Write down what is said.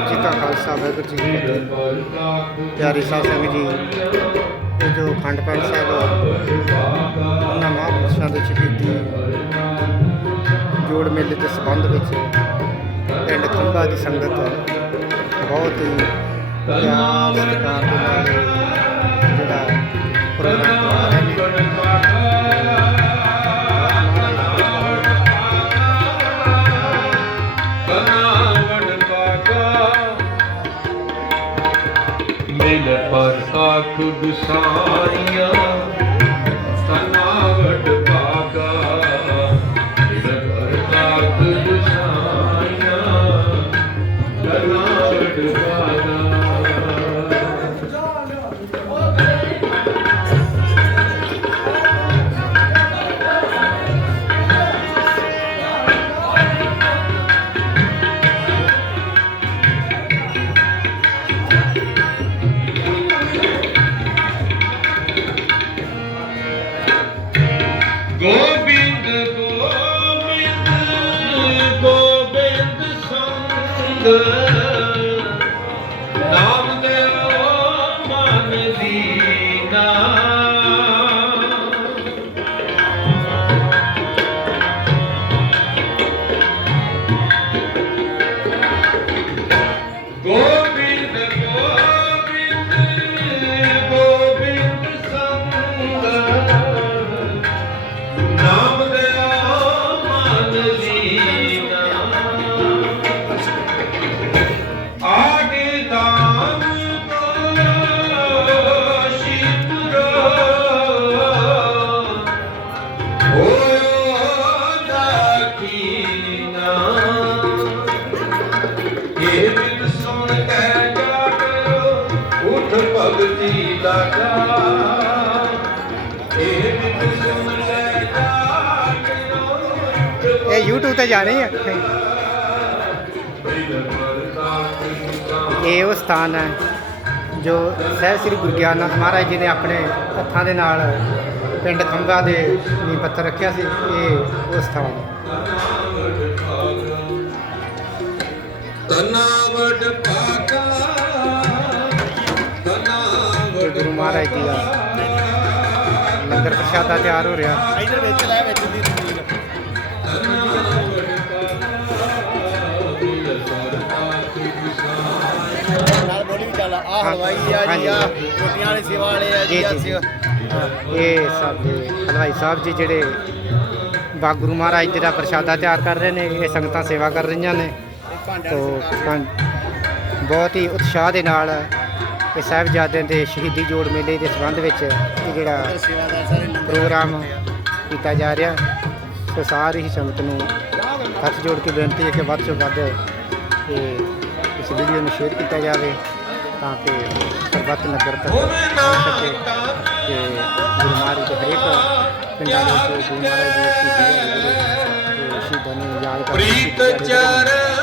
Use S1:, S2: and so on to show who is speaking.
S1: ਵਾਹਿਗੁਰੂ ਜੀ ਕਾ ਖਾਲਸਾ, ਵਾਹਿਗੁਰੂ ਜੀ ਕੀ ਫਤਿਹ। ਪਿਆਰੀ ਸਾਧ ਸੰਗਤ ਜੀ ਇਹ ਜੋ ਅਖੰਡ ਪਾਠ ਸਾਹਿਬ ਉਹਨਾਂ ਮਹਾਂਪੁਰਸ਼ਾਂ ਦੇ ਸ਼ਹੀਦੀ ਜੋੜ ਮੇਲੇ ਦੇ ਸੰਬੰਧ ਵਿੱਚ ਪਿੰਡ ਖੰਭਾ ਦੀ ਸੰਗਤ ਬਹੁਤ ਹੀ ਪਿਆਰ ਸਤਿਕਾਰ ਦੇ ਨਾਲ ਜਿਹੜਾ ਪ੍ਰੋਗਰਾਮ
S2: ਪਰ ਆਖ ਸੰਗ ਇਹ ਦਿਨ ਸੁਣ ਕੇ ਜਾਗੋ ਉਠ ਭਗਤੀ ਲਾਗਾ ਇਹ ਦਿਨ ਸੁਣ ਕੇ ਜਾਗੋ ਉਠ
S1: ਇਹ YouTube ਤੇ ਜਾਣੀ ਹੈ? ਇਹ ਉਹ ਸਥਾਨ ਹੈ ਜੋ ਸਹਿਬ ਸ੍ਰੀ ਗੁਰੂ ਗਿਆਨਨਾਥ ਮਹਾਰਾਜ ਜੀ ਨੇ ਆਪਣੇ ਹੱਥਾਂ ਦੇ ਨਾਲ ਪਿੰਡ ਖੰਭਾ ਦੇ ਨੀਂਹ ਪੱਥਰ ਰੱਖਿਆ ਸੀ। ਇਹ ਉਹ ਸਥਾਨ
S2: ਪਾਕਾ
S1: ਗੁਰੂ ਮਹਾਰਾਜ ਜੀ ਦਾ ਲੰਗਰ ਪ੍ਰਸ਼ਾਦਾ ਤਿਆਰ ਹੋ ਰਿਹਾ।
S3: ਇਧਰ ਵਿੱਚ ਲੈ ਵਿੱਚ ਦੀ ਤਸਵੀਰ। ਨਾਲ ਬੋਲੀ ਵੀ ਚੱਲ ਆ ਹਲਵਾਈ ਆ ਜੀ ਆ ਰੋਟੀਆਂ ਵਾਲੇ ਸੇਵਾ ਵਾਲੇ ਆ ਜੀ ਆ। ਸੇਵਾ।
S1: ਇਹ ਸਾਡੇ ਹਲਵਾਈ ਸਾਹਿਬ ਜੀ ਜਿਹੜੇ ਬਾ ਗੁਰੂ ਮਹਾਰਾਜ ਜੀ ਦਾ ਪ੍ਰਸ਼ਾਦਾ ਤਿਆਰ ਕਰ ਰਹੇ ਨੇ ਇਹ ਸੰਗਤਾਂ ਸੇਵਾ ਕਰ ਰਹੀਆਂ ਨੇ। ਤੋ ਬਹੁਤ ਹੀ ਉਤਸ਼ਾਹ ਦੇ ਨਾਲ ਇਹ ਸਾਹਿਬਜ਼ਾਦਿਆਂ ਦੇ ਸ਼ਹੀਦੀ ਜੋੜ ਮੇਲੇ ਦੇ ਸੰਬੰਧ ਵਿੱਚ ਇਹ ਜਿਹੜਾ ਪ੍ਰੋਗਰਾਮ ਕੀਤਾ ਜਾ ਰਿਹਾ। ਸੋ ਸਾਰੀ ਹੀ ਸੰਗਤ ਨੂੰ ਹੱਥ ਜੋੜ ਕੇ ਬੇਨਤੀ ਹੈ ਕਿ ਵੱਧ ਤੋਂ ਵੱਧ ਇਹ ਇਸ ਵੀਡੀਓ ਨੂੰ ਸ਼ੇਅਰ ਕੀਤਾ ਜਾਵੇ ਤਾਂ ਕਿ ਸਰਬੱਤ ਨਗਰ ਤੱਕ ਸਕੇ ਕਿ ਗੁਰੂ ਮਹਾਰਾਜ ਦੇ ਹਰੇਕ ਪਿੰਡਾਂ ਦੇ ਵਿੱਚ ਗੁਰੂ ਮਹਾਰਾਜ ਦੀ ਸ਼ਹੀਦੀ ਨੂੰ ਯਾਦ ਕਰਕੇ
S2: ਪ੍ਰੀਤ ਚਰਨ